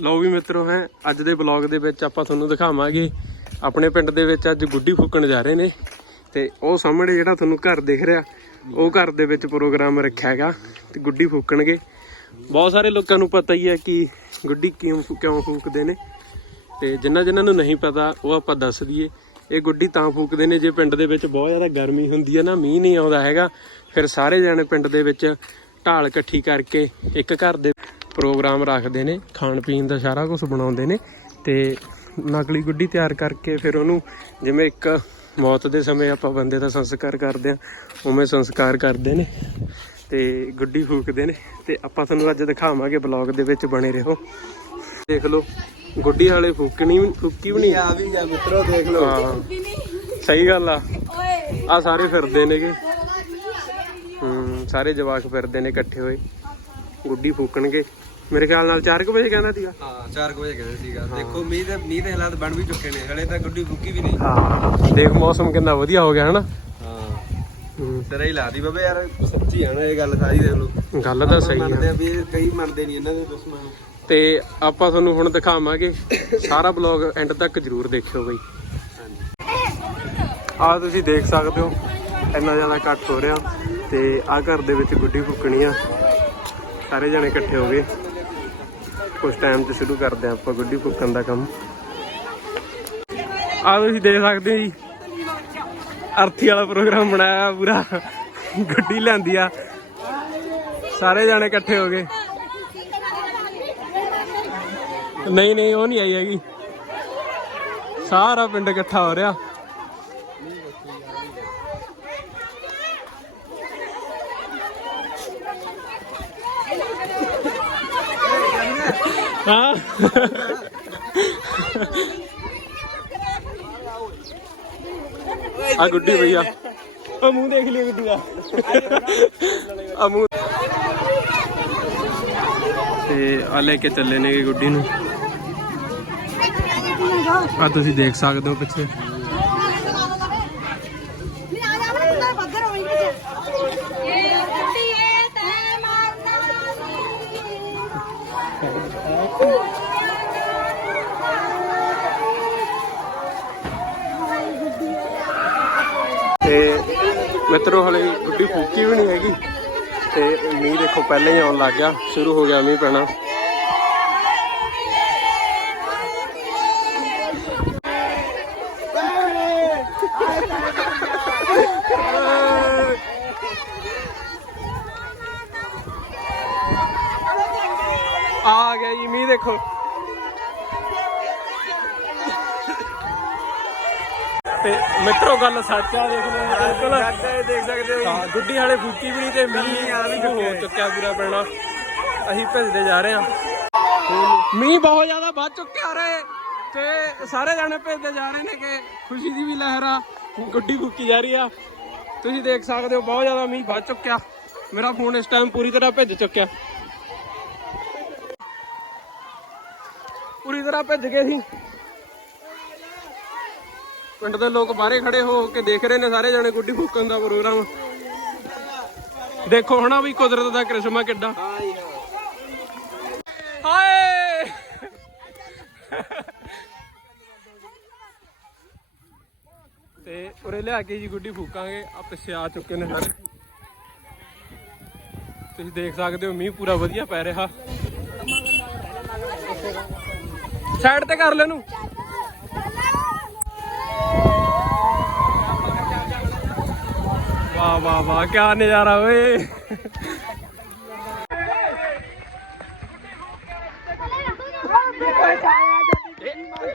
ਲਓ ਵੀ ਮਿੱਤਰੋ ਹੈ, ਅੱਜ ਦੇ ਬਲੌਗ ਦੇ ਵਿੱਚ ਆਪਾਂ ਤੁਹਾਨੂੰ ਦਿਖਾਵਾਂਗੇ, ਆਪਣੇ ਪਿੰਡ ਦੇ ਵਿੱਚ ਅੱਜ ਗੁੱਡੀ ਫੂਕਣ ਜਾ ਰਹੇ ਨੇ, ਤੇ ਉਹ ਸਾਹਮਣੇ ਜਿਹੜਾ ਤੁਹਾਨੂੰ ਘਰ ਦਿਖ ਰਿਹਾ, ਉਹ ਘਰ ਦੇ ਵਿੱਚ ਪ੍ਰੋਗਰਾਮ ਰੱਖਿਆ ਹੈਗਾ, ਤੇ ਗੁੱਡੀ ਫੂਕਣਗੇ। ਬਹੁਤ ਸਾਰੇ ਲੋਕਾਂ ਨੂੰ ਪਤਾ ਹੀ ਹੈ ਕਿ ਗੁੱਡੀ ਕਿਉਂ ਫੂ- ਕਿਉਂ ਫੂਕਦੇ ਨੇ, ਤੇ ਜਿਨ੍ਹਾਂ ਜਿਨ੍ਹਾਂ ਨੂੰ ਨਹੀਂ ਪਤਾ, ਉਹ ਆਪਾਂ ਦੱਸ ਦਈਏ। ਇਹ ਗੁੱਡੀ ਤਾਂ ਫੂਕਦੇ ਨੇ, ਜੇ ਪਿੰਡ ਦੇ ਵਿੱਚ ਬਹੁਤ ਜ਼ਿਆਦਾ ਗਰਮੀ ਹੁੰਦੀ ਹੈ ਨਾ, ਮੀਂਹ ਨਹੀਂ ਆਉਂਦਾ ਹੈਗਾ, ਫਿਰ ਸਾਰੇ ਜਾਣੇ ਪਿੰਡ ਦੇ ਵਿੱਚ ਢਾਲ ਇਕੱਠੀ ਕਰਕੇ ਇੱਕ ਘਰ ਦੇ ਪ੍ਰੋਗਰਾਮ ਰੱਖਦੇ ਨੇ ਖਾਣ ਪੀਣ ਦਾ ਸਾਰਾ ਕੁਝ ਬਣਾਉਂਦੇ ਨੇ ਤੇ ਨਕਲੀ ਗੁੱਡੀ ਤਿਆਰ ਕਰਕੇ ਫਿਰ ਉਹਨੂੰ ਜਿਵੇਂ ਇੱਕ ਮੌਤ ਦੇ ਸਮੇਂ ਆਪਾਂ ਬੰਦੇ ਦਾ ਸੰਸਕਾਰ ਕਰਦੇ ਆ ਉਵੇਂ ਸੰਸਕਾਰ ਕਰਦੇ ਨੇ ਤੇ ਗੁੱਡੀ ਫੂਕਦੇ ਨੇ ਤੇ ਆਪਾਂ ਤੁਹਾਨੂੰ ਅੱਜ ਦਿਖਾਵਾਂਗੇ ਬਲੌਗ ਦੇ ਵਿੱਚ ਬਣੇ ਰਹੋ। ਦੇਖ ਲਓ ਗੁੱਡੀ ਵਾਲੇ ਫੂਕਣੀ ਫੂਕੀ ਵੀ ਨਹੀਂ? ਆ ਵੀ ਗਿਆ ਮਿੱਤਰੋ ਦੇਖ ਲਓ। ਸਹੀ ਗੱਲ ਆ। ਆ ਸਾਰੇ ਫਿਰਦੇ ਨੇਗੇ। ਹੂੰ ਸਾਰੇ ਜਵਾਕ ਫਿਰਦੇ ਨੇ ਇਕੱਠੇ ਹੋਏ। ਗੁੱਡੀ ਫੂਕਣਗੇ। ਮੇਰੇ ਖਿਆਲ ਨਾਲ 4 ਵਜੇ ਕਹਿੰਦਾ ਸੀਗਾ। ਹਾਂ 4 ਵਜੇ ਕਹਿੰਦੇ ਸੀਗਾ। ਦੇਖੋ ਮੀਂਹ ਦੇ ਮੀਂਹ ਦੇ ਹਾਲਾਤ ਬਣ ਵੀ ਚੁੱਕੇ ਨੇ। ਹਲੇ ਤਾਂ ਗੁੱਡੀ ਫੁੱਕੀ ਵੀ ਨਹੀਂ। ਹਾਂ ਦੇਖ ਮੌਸਮ ਕਿੰਨਾ ਵਧੀਆ ਹੋ ਗਿਆ ਹਨਾ? ਹਾਂ। ਹੂੰ, ਤੇਰਾ ਹੀ ਲਾਦੀ ਬਾਬੇ ਯਾਰ ਸੱਚੀ ਆ ਨਾ ਇਹ ਗੱਲ ਸਾਰੀ ਦੇਖ ਲਓ। ਗੱਲ ਤਾਂ ਸਹੀ ਆ। ਵੀ ਕਈ ਮੰਨਦੇ ਨਹੀਂ ਇਹਨਾਂ ਦੇ ਦੁਸ਼ਮਣ। ਤੇ ਆਪਾਂ ਤੁਹਾਨੂੰ ਹੁਣ ਦਿਖਾਵਾਂਗੇ ਸਾਰਾ ਬਲੌਗ ਐਂਡ ਤੱਕ ਜਰੂਰ ਦੇਖਿਓ ਬਈ। ਆ ਤੁਸੀਂ ਦੇਖ ਸਕਦੇ ਹੋ ਇੰਨਾ ਜ਼ਿਆਦਾ ਇਕੱਠ ਹੋ ਰਿਹਾ ਤੇ ਆ ਘਰ ਦੇ ਵਿੱਚ ਗੁੱਡੀ ਫੁੱਕਣੀ ਆ। ਸਾਰੇ ਜਣੇ ਇਕੱਠੇ ਹੋ ਗਏ। ਕੁਝ ਟਾਈਮ ਚ ਸ਼ੁਰੂ ਕਰਦੇ ਆ ਆਪਾਂ ਗੁੱਡੀ ਫੁੱਕਣ ਦਾ ਕੰਮ। ਆ ਤੁਸੀਂ ਦੇਖ ਸਕਦੇ ਹੋ ਜੀ। ਅਰਥੀ ਵਾਲਾ ਪ੍ਰੋਗਰਾਮ ਬਣਾਇਆ ਪੂਰਾ। ਗੱਡੀ ਲਿਆਂਦੀ ਆ। ਸਾਰੇ ਜਾਣੇ ਇਕੱਠੇ ਹੋ ਗਏ। ਨਹੀਂ ਨਹੀਂ, ਉਹ ਨਹੀਂ ਆਈ ਹੈਗੀ। ਸਾਰਾ ਪਿੰਡ ਇਕੱਠਾ ਹੋ ਰਿਹਾ। ਹਾਂ। ਆ ਗੁੱਡੀ ਭਈਆ ਉਹ ਮੂੰਹ ਦੇਖ ਲਿਆ ਗੁੱਡੀ ਦਾ। ਆ ਮੂੰਹ। ਤੇ ਆ ਲੈ ਕੇ ਚੱਲੇ ਨੇ ਗੁੱਡੀ ਨੂੰ। ਆ ਤੁਸੀਂ ਦੇਖ ਸਕਦੇ ਹੋ ਪਿੱਛੇ। ਮਿੱਤਰੋ, ਹਲੇ ਗੁੱਡੀ ਫੂਕੀ ਵੀ ਨਹੀਂ ਹੈਗੀ। ਤੇ ਮੀਂਹ ਦੇਖੋ, ਪਹਿਲਾਂ ਹੀ ਆਉਣ ਲੱਗ ਗਿਆ। ਸ਼ੁਰੂ ਹੋ ਗਿਆ ਮੀਂਹ ਪੈਣਾ। ਆ ਗਿਆ ਜੀ ਮੀਂਹ ਦੇਖੋ। ਤੇ ਮਿੱਤਰੋ ਗੱਲ ਸੱਚ ਆ ਦੇਖ ਲਓ ਬਿਲਕੁਲ। ਦੇਖ ਸਕਦੇ ਹੋ। ਹਾਂ ਗੁੱਡੀ ਵਾਲੇ ਫੂਕੀ ਵੀ ਨਹੀਂ ਤੇ ਮੀਂਹ ਆ ਵੀ ਹੋ ਚੁੱਕਿਆ ਪੂਰਾ ਪੈਣਾ। ਅਸੀਂ ਭੱਜਦੇ ਜਾ ਰਹੇ ਹਾਂ। ਮੀਂਹ ਬਹੁਤ ਜ਼ਿਆਦਾ ਵੱਧ ਚੁੱਕਿਆ ਰੇ ਤੇ ਸਾਰੇ ਜਾਣੇ ਭੱਜਦੇ ਜਾ ਰਹੇ ਨੇ ਕਿ ਖੁਸ਼ੀ ਦੀ ਵੀ ਲਹਿਰ ਆ ਗੁੱਡੀ ਫੂਕੀ ਜਾ ਰਹੀ ਆ। ਤੁਸੀਂ ਦੇਖ ਸਕਦੇ ਹੋ ਬਹੁਤ ਜ਼ਿਆਦਾ ਮੀਂਹ ਵੱਧ ਚੁੱਕਿਆ। ਮੇਰਾ ਫੋਨ ਇਸ ਟਾਈਮ ਪੂਰੀ ਤਰ੍ਹਾਂ ਭਿੱਜ ਚੁੱਕਿਆ। ਪੂਰੀ ਤਰ੍ਹਾਂ ਭਿੱਜ ਗਏ ਸੀ। ਪਿੰਡ ਦੇ ਲੋਕ ਬਾਹਰੇ ਖੜੇ ਹੋ ਕੇ ਦੇਖ ਰਹੇ ਨੇ, ਸਾਰੇ ਜਣੇ ਗੁੱਡੀ ਫੂਕਣ ਦਾ ਪ੍ਰੋਗਰਾਮ। ਦੇਖੋ ਹਨਾ ਵੀ ਕੁਦਰਤ ਦਾ ਕ੍ਰਿਸ਼ਮਾ ਕਿੱਡਾ। ਹਾਏ! ਤੇ ਉਰੇ ਲਿਆ ਕੇ ਜੀ ਗੁੱਡੀ ਫੂਕਾਂਗੇ ਆ ਪਿੱਛੇ ਆ ਚੁੱਕੇ ਨੇ ਸਾਰੇ। ਤੁਸੀਂ ਦੇਖ ਸਕਦੇ ਹੋ, ਮੀਂਹ ਪੂਰਾ ਵਧੀਆ ਪੈ ਰਿਹਾ। ਸਾਈਡ ਤੇ ਕਰ ਲੈ ਨੂੰ ਵਾਹ ਵਾਹ ਵਾਹ ਕੀ ਨਜ਼ਾਰਾ ਓਏ।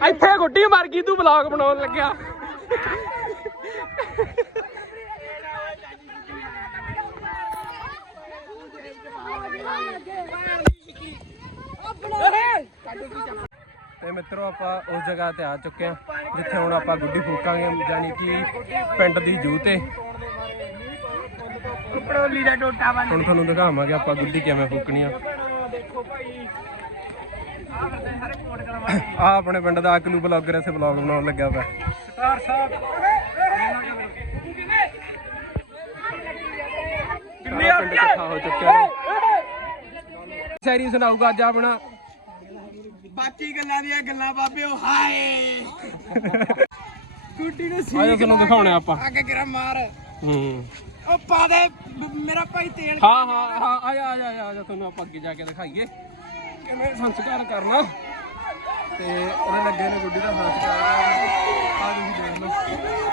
ਇੱਥੇ ਗੁੱਡੀ ਮਰ ਗਈ, ਤੂੰ ਵਲੌਗ ਬਣਾਉਣ ਲੱਗਿਆ। ਤੇ ਮਿੱਤਰੋ, ਆਪਾਂ ਉਸ ਜਗ੍ਹਾ ਤੇ ਆ ਚੁੱਕੇ ਆ ਜਿੱਥੇ ਹੁਣ ਆਪਾਂ ਗੁੱਡੀ ਫੂਕਾਂਗੇ ਯਾਨੀ ਕਿ ਪਿੰਡ ਦੀ ਜੂ ਤੇ। ਪੜੋਲੀ ਦਾ ਟੋਟਾ ਵਾ ਹੁਣ ਤੁਹਾਨੂੰ ਦਿਖਾਵਾਂਗੇ ਆਪਾਂ ਗੁੱਡੀ ਕਿਵੇਂ ਫੂਕਣੀ ਆ ਆ ਆਪਣੇ ਪਿੰਡ ਦਾ ਅਕਲੂ ਬਲੌਗਰ ਇੱਥੇ ਬਲੌਗ ਬਣਾਉਣ ਲੱਗਾ ਪਿਆ ਸਟਾਰ ਸਾਹਿਬ ਪਿੰਡ ਇਕੱਠਾ ਹੋ ਚੁੱਕਿਆ ਸ਼ਾਇਰੀ ਸੁਣਾਊਗਾ ਅੱਜ ਆਪਣਾ। ਬਾਕੀ ਗੱਲਾਂ ਦੀਆਂ ਗੱਲਾਂ ਬਾਬਿਓ ਹਾਏ। ਗੁੱਡੀ ਨੂੰ ਸੀ ਆਜੋ ਤੁਹਾਨੂੰ ਦਿਖਾਉਣੇ ਆਪਾਂ। ਅੱਗੇ ਕਿਰਾ ਮਾਰ। ਹੂੰ। ਉਹ ਪਾ ਦੇ ਮੇਰਾ ਭਾਈ ਤੇਲ ਹਾਂ ਹਾਂ ਹਾਂ ਆਜਾ ਆਜਾ ਆਜਾ ਆਜਾ ਤੁਹਾਨੂੰ ਆਪਾਂ ਅੱਗੇ ਜਾ ਕੇ ਦਿਖਾਈਏ। ਕਿਵੇਂ ਸੰਸਕਾਰ ਕਰਨਾ। ਤੇ ਉਹਨੇ ਲੱਗੇ ਨੇ ਗੁੱਡੀ ਦਾ ਸੰਸਕਾਰ। ਆ ਤੁਸੀਂ ਦੇਖ ਲਓ।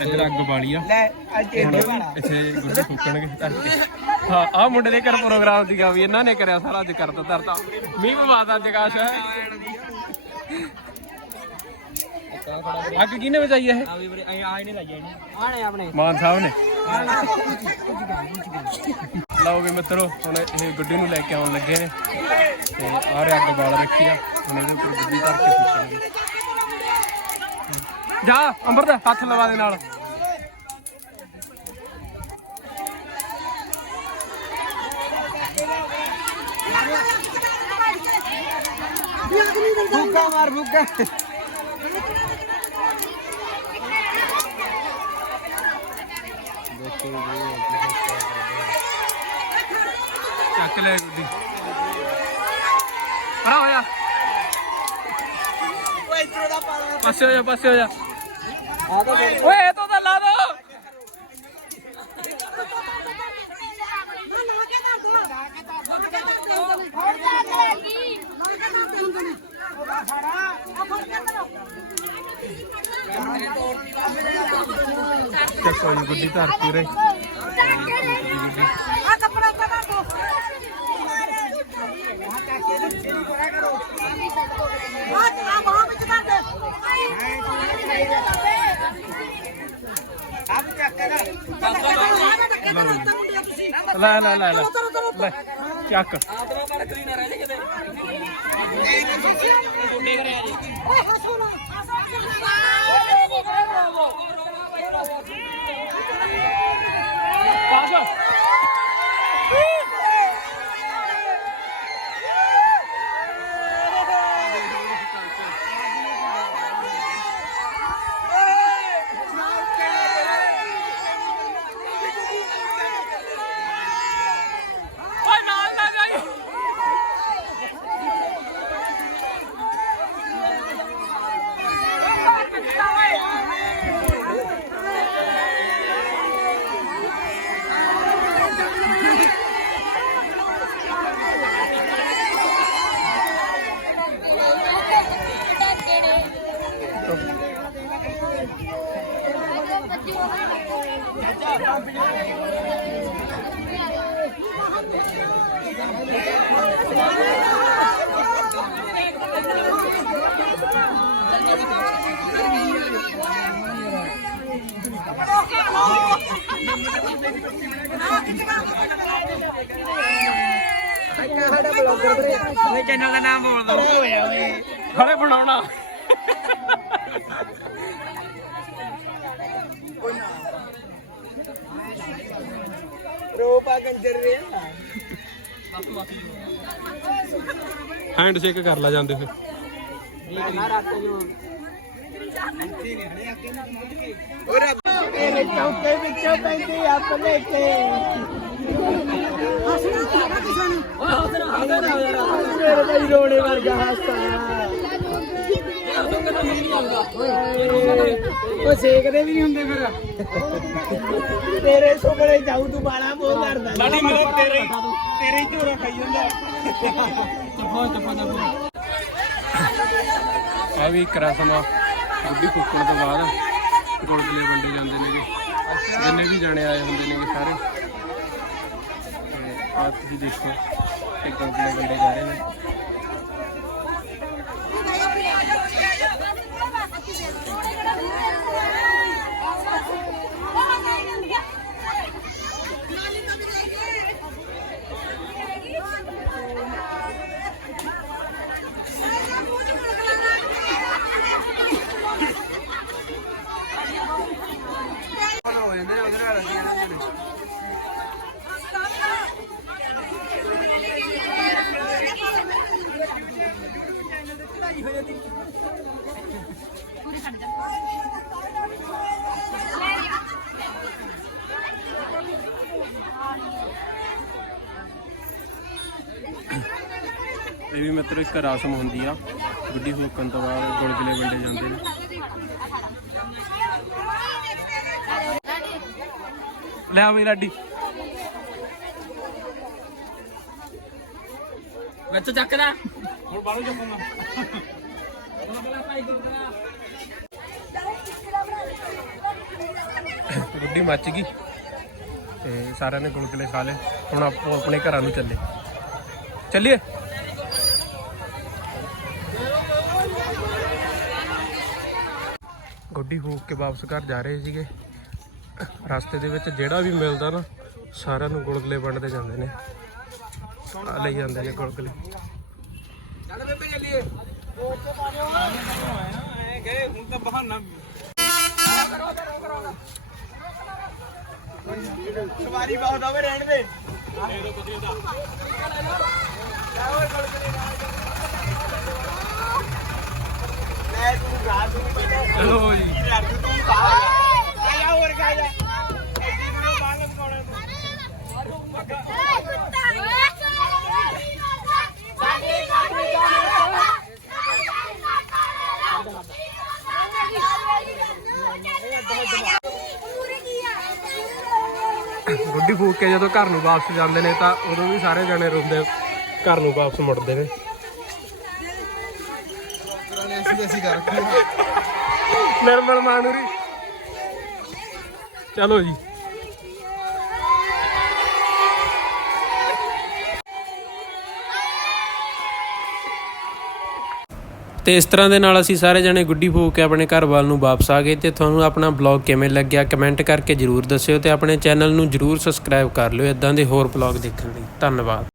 ਇੱਧਰ ਅੱਗ ਬਾਲੀ ਆ। ਲੈ ਅੱਜ ਇੱਥੇ ਗੁੱਡੀ ਫੁੱਕਣਗੇ। ਧਰਤੀ ਹਾਂ ਆ ਮੁੰਡੇ ਦੇ ਘਰ ਪ੍ਰੋਗਰਾਮ ਸੀਗਾ ਵੀ ਇਹਨਾਂ ਨੇ ਕਰਿਆ ਸਾਰਾ ਅੱਜ ਕਰਤਾ ਧਰਤਾ। ਮੀਂਹ ਪਵਾਤਾ ਜਗਾਸ਼ ਅੱਗ ਕਿਹਨੇ ਵਜਾਈ ਇਹ? ਆਏ ਨਹੀਂ ਲਾਈਏ ਆਣੇ ਆਪਣੇ। ਮਾਨ ਸਾਹਿਬ ਨੇ। ਲਓ ਵੀ ਮਿੱਤਰੋ ਹੁਣ ਇਹ ਗੁੱਡੀ ਨੂੰ ਲੈ ਕੇ ਆਉਣ ਲੱਗੇ ਨੇ। ਤੇ ਅੱਗ ਬਾਲ ਰੱਖੀ ਆ। ਹੁਣ ਇਹਦੇ ਉੱਪਰ ਗੁੱਡੀ ਧਰ ਕੇ ਫੂਕਣਗੇ। ਜਾ, ਅੰਬਰ ਦਾ ਹੱਥ ਲਵਾ ਦੇ ਨਾਲ। ਫੁੱਕਾ ਮਾਰ, ਫੁੱਕਾ। ਚੱਕ ਲੈ ਗੁੱਡੀ। ਪਰਾ ਹੋਇਆ। ਪਾਸੇ ਹੋ ਜਾ, ਪਾਸੇ ਹੋ ਜਾ। ਓਏ ਇਹ ਤੋਂ ਤਾਂ ਲਾ ਦੋ। ਚੱਕੋ ਜੀ ਗੁੱਡੀ ਧਰਤੀ ਰੇ। ਆ ਕੱਪੜਾ ਕਰਾ ਦੋ ਆ ਆ ਬਾਹ ਵਿੱਚ ਕਰ ਦੇ ਆਪ ਚੱਕ ਕੇ ਨਾ ਲੈ ਲੈ ਲੈ ਲੈ। ਲੈ ਚੱਕ। ਆਤਮਾ ਪਰ ਕਰੀ ਨਾ ਰਹਿ ਕਿਤੇ। ਓਏ ਹਸੋ ਨਾ ਪਾਸ ਓਏ ਨਾਲ ਨਾ ਜਾਈ ਸਾਡਾ ਇਹ ਚੈਨਲ ਦਾ ਨਾਮ ਬੋਲ ਦੋ। ਹੋਇਆ ਓਏ। ਖੜੇ ਬਣਾਉਣਾ। ਰੋਪਾ ਕੰਜਰ ਰੇ ਹੈਂਡ ਸ਼ੇਕ ਕਰ ਲਾ ਜਾਂਦੇ ਫਿਰ। ਓਏ ਰੱਬ। ਤੇਰੇ ਚੌਕੇ ਵਿੱਚੋਂ ਪੈਂਦੀ ਆਪਣੇ ਤੇ। ਮੇਰੇ ਭਾਈ ਰੋਣੇ ਵਰਗਾ ਹਾਸਾ ਉਹ ਸੇਕਦੇ ਵੀ ਨਹੀਂ ਹੁੰਦੇ ਫਿਰ ਤੇਰੇ ਸੁਪਨੇ ਜਾਊ ਤੂੰ ਬਾਲਾ ਮੋਹ ਕਰਦਾ ਲਾਡੀ ਮੇਰੇ ਤੇਰੇ ਤੇਰੇ ਝੋਰਾ ਖਾਈ ਜਾਂਦਾ ਆ ਵੀ ਇੱਕ ਰਸਮ ਆ। ਗੁੱਡੀ ਫੁੱਕਣ ਤੋਂ ਬਾਅਦ ਗੁਲਗੁਲੇ ਵੰਡੇ ਜਾਂਦੇ ਨੇ ਜਿੰਨੇ ਵੀ ਜਾਣੇ ਆਏ ਹੁੰਦੇ ਨੇਗੇ ਸਾਰੇ। ਤੇ ਆ ਤੁਸੀਂ ਦੇਖੋ। ਕਿ ਗੁਲਗੁਲੇ ਵੰਡੇ ਜਾ ਰਹੇ ਨੇ। ਵੀ ਮਤਲਬ ਇੱਕ ਰਸਮ ਹੁੰਦੀ ਆ। ਗੁੱਡੀ ਫੁੱਕਣ ਤੋਂ ਬਾਅਦ ਗੁਲਗੁਲੇ ਵੰਡੇ ਜਾਂਦੇ ਨੇ। ਲੈ ਆ ਬਈ ਲਾਡੀ। ਵਿੱਚ ਚੱਕਦਾ ਗੁੱਡੀ ਮੱਚ ਗਈ। ਤੇ ਸਾਰਿਆਂ ਨੇ ਗੁਲਗੁਲੇ ਖਾ ਲਏ। ਹੁਣ ਆਪੋ ਆਪਣੇ ਘਰਾਂ ਨੂੰ ਚੱਲੇ। ਚੱਲੀਏ। ਗੱਡੀ ਫੂਕ ਕੇ ਵਾਪਸ ਘਰ ਜਾ ਰਹੇ ਸੀਗੇ। ਰਸਤੇ ਦੇ ਵਿੱਚ ਜਿਹੜਾ ਵੀ ਮਿਲਦਾ ਨਾ, ਸਾਰਿਆਂ ਨੂੰ ਗੁਲਗੁਲੇ ਵੰਡਦੇ ਜਾਂਦੇ ਨੇ। ਆ ਲਈ ਜਾਂਦੇ ਨੇ ਗੁਲਗੁਲੇ। ਚੱਲ ਬੇਬੇ ਚੱਲੀਏ। ਗਏ ਹੁਣ ਤਾਂ ਬਹਾਨਾ ਸਵਾਰੀ ਬਹੁਤ ਆਵੇ ਰਹਿਣ ਦੇ। ਲੈ ਤੂੰ ਗਾ ਤੂੰ ਪਹਿਲਾਂ ਤੂੰ ਗਾ ਆਇਆ ਹੋਰ ਗਾ ਜਾ। ਗੁੱਡੀ ਫੂਕ ਕੇ ਜਦੋਂ ਘਰ ਨੂੰ ਵਾਪਸ ਜਾਂਦੇ ਨੇ ਤਾਂ ਉਦੋਂ ਵੀ ਸਾਰੇ ਜਣੇ ਰੋਂਦੇ ਘਰ ਨੂੰ ਵਾਪਸ ਮੁੜਦੇ ਨੇ। ਅਸੀਂ ਅਸੀਂ ਕਰ ਨਿਰਮਲ ਮਾਨੂਰੀ। ਚਲੋ ਜੀ। ਤੇ ਇਸ ਤਰ੍ਹਾਂ ਦੇ ਨਾਲ ਅਸੀਂ ਸਾਰੇ ਜਣੇ ਗੁੱਡੀ ਫੂਕ ਕੇ ਆਪਣੇ ਘਰ ਵੱਲ ਨੂੰ ਵਾਪਸ ਆ ਗਏ ਤੇ ਤੁਹਾਨੂੰ ਆਪਣਾ ਬਲੌਗ ਕਿਵੇਂ ਲੱਗਿਆ ਕਮੈਂਟ ਕਰਕੇ ਜਰੂਰ ਦੱਸਿਓ ਤੇ ਆਪਣੇ ਚੈਨਲ ਨੂੰ ਜਰੂਰ ਸਬਸਕ੍ਰਾਈਬ ਕਰ ਲਿਓ ਇਦਾਂ ਦੇ ਹੋਰ ਬਲੌਗ ਦੇਖਣ ਲਈ। ਧੰਨਵਾਦ।